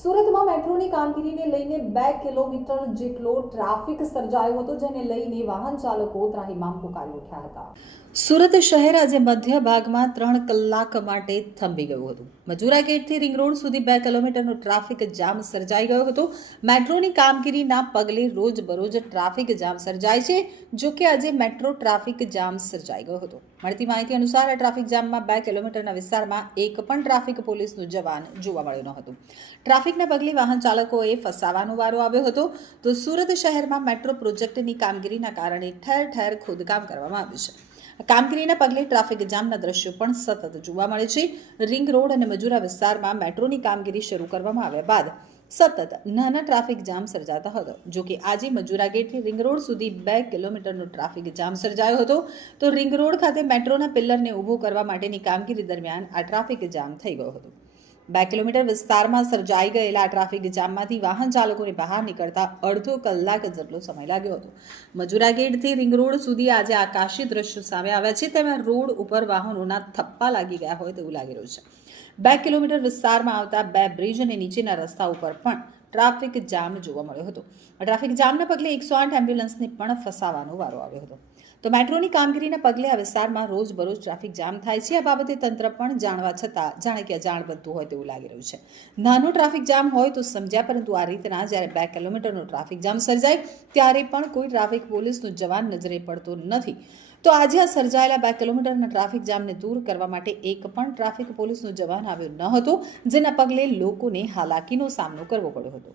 સુરતમાં મેટ્રોની કામગીરીને લઈને 2 કિલોમીટર જેટલો ટ્રાફિક સર્જાયો હતો, જેને લઈને વાહન ચાલકો ત્રાહિમામ પુકારી ઉઠ્યા હતા. સુરત શહેર આજે મધ્ય ભાગમાં 3 કલાક માટે થંભી ગયું હતું. મજૂરા ગેટથી રિંગ રોડ સુધી 2 કિલોમીટરનો ટ્રાફિક જામ સર્જાઈ ગયો હતો. મેટ્રોની કામગીરીના પગલે રોજબરોજ ટ્રાફિક જામ સર્જાય છે. જો કે આજે મેટ્રો ટ્રાફિક જામ સર્જાઈ ગયો હતો. મળતી માહિતી અનુસાર આ ટ્રાફિક જામમાં 2 કિલોમીટરના વિસ્તારમાં એક પણ ટ્રાફિક પોલીસનું જવાન જોવા મળ્યો ન હતો. ટ્રાફિકના પગલે વાહન ચાલકોએ ફસાવાનો વારો આવ્યો હતો. તો સુરત શહેરમાં મેટ્રો પ્રોજેક્ટની કામગીરીના કારણે ઠેર ઠેર ખોદકામ કરવામાં આવ્યું છે. કામગીરીના પગલે ટ્રાફિક જામના દ્રશ્યો પણ સતત જોવા મળે છે. રિંગ રોડ અને મજૂરા વિસ્તારમાં મેટ્રોની કામગીરી શરૂ કરવામાં આવ્યા બાદ સતત નાના ટ્રાફિક જામ સર્જાતા હતો. જો કે આજે મજૂરા ગેટથી રિંગ રોડ સુધી 2 કિલોમીટરનો ટ્રાફિક જામ સર્જાયો હતો. તો રિંગ રોડ ખાતે મેટ્રોના પિલ્લરને ઊભો કરવા માટેની કામગીરી દરમિયાન આ ટ્રાફિક જામ થઈ ગયો હતો. 2 કિલોમીટર વિસ્તારમાં સર્જાઈ ગયેલા ટ્રાફિક જામમાંથી વાહન ચાલકોને બહાર નીકળતા અડધો કલાક જેટલો સમય લાગ્યો હતો. મજૂરા ગેટથી રિંગ રોડ સુધી આજે આકાશી દ્રશ્યો સામે આવ્યા છે. તેમાં રોડ ઉપર વાહનોના થપ્પા લાગી ગયા હોય તેવું લાગી રહ્યું છે. 2 કિલોમીટર વિસ્તારમાં આવતા 2 બ્રિજ અને નીચેના રસ્તા ઉપર પણ ટ્રાફિક જામ જોવા મળ્યો હતો. ટ્રાફિક જામના પગલે 108 એમ્બ્યુલન્સને પણ ફસાવાનો વારો આવ્યો હતો. તો મેટ્રોની કામગીરીના પગલે આ વિસ્તારમાં રોજબરોજ ટ્રાફિક જામ થાય છે. આ બાબતે તંત્ર પણ જાણવા છતાં જાણે કે અજાણ બનતું હોય તેવું લાગી રહ્યું છે. નાનો ટ્રાફિક જામ હોય તો સમજ્યા, પરંતુ આ રીતના જ્યારે 2 કિલોમીટરનો ટ્રાફિક જામ સર્જાય ત્યારે પણ કોઈ ટ્રાફિક પોલીસનો જવાન નજરે પડતો નથી. તો આજે આ સર્જાયેલા 2 કિલોમીટરના ટ્રાફિક જામને દૂર કરવા માટે એક પણ ટ્રાફિક પોલીસનો જવાન આવ્યો ન હતો, જેના પગલે લોકોને હાલાકીનો સામનો કરવો પડ્યો હતો.